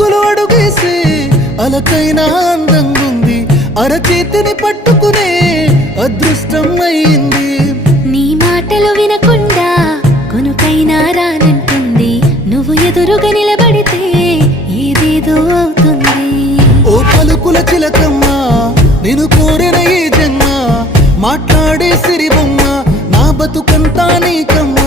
అడుగులు అడుగేసి అలకైనా అందంగుంది, అరచేతిని పట్టుకునే అదృష్టం అయింది. నీ మాటలు వినకుండా కొనుకైనా రానంటుంది, నువ్వు ఎదురుగా నిలబడితే ఏదేదో అవుతుంది. ఓ పలుకుల చిలకమ్మ, నేను కోరిన ఈ జన్మ, మాట్లాడే సిరిబొమ్మ, నా బతుకంతా నీకమ్మ.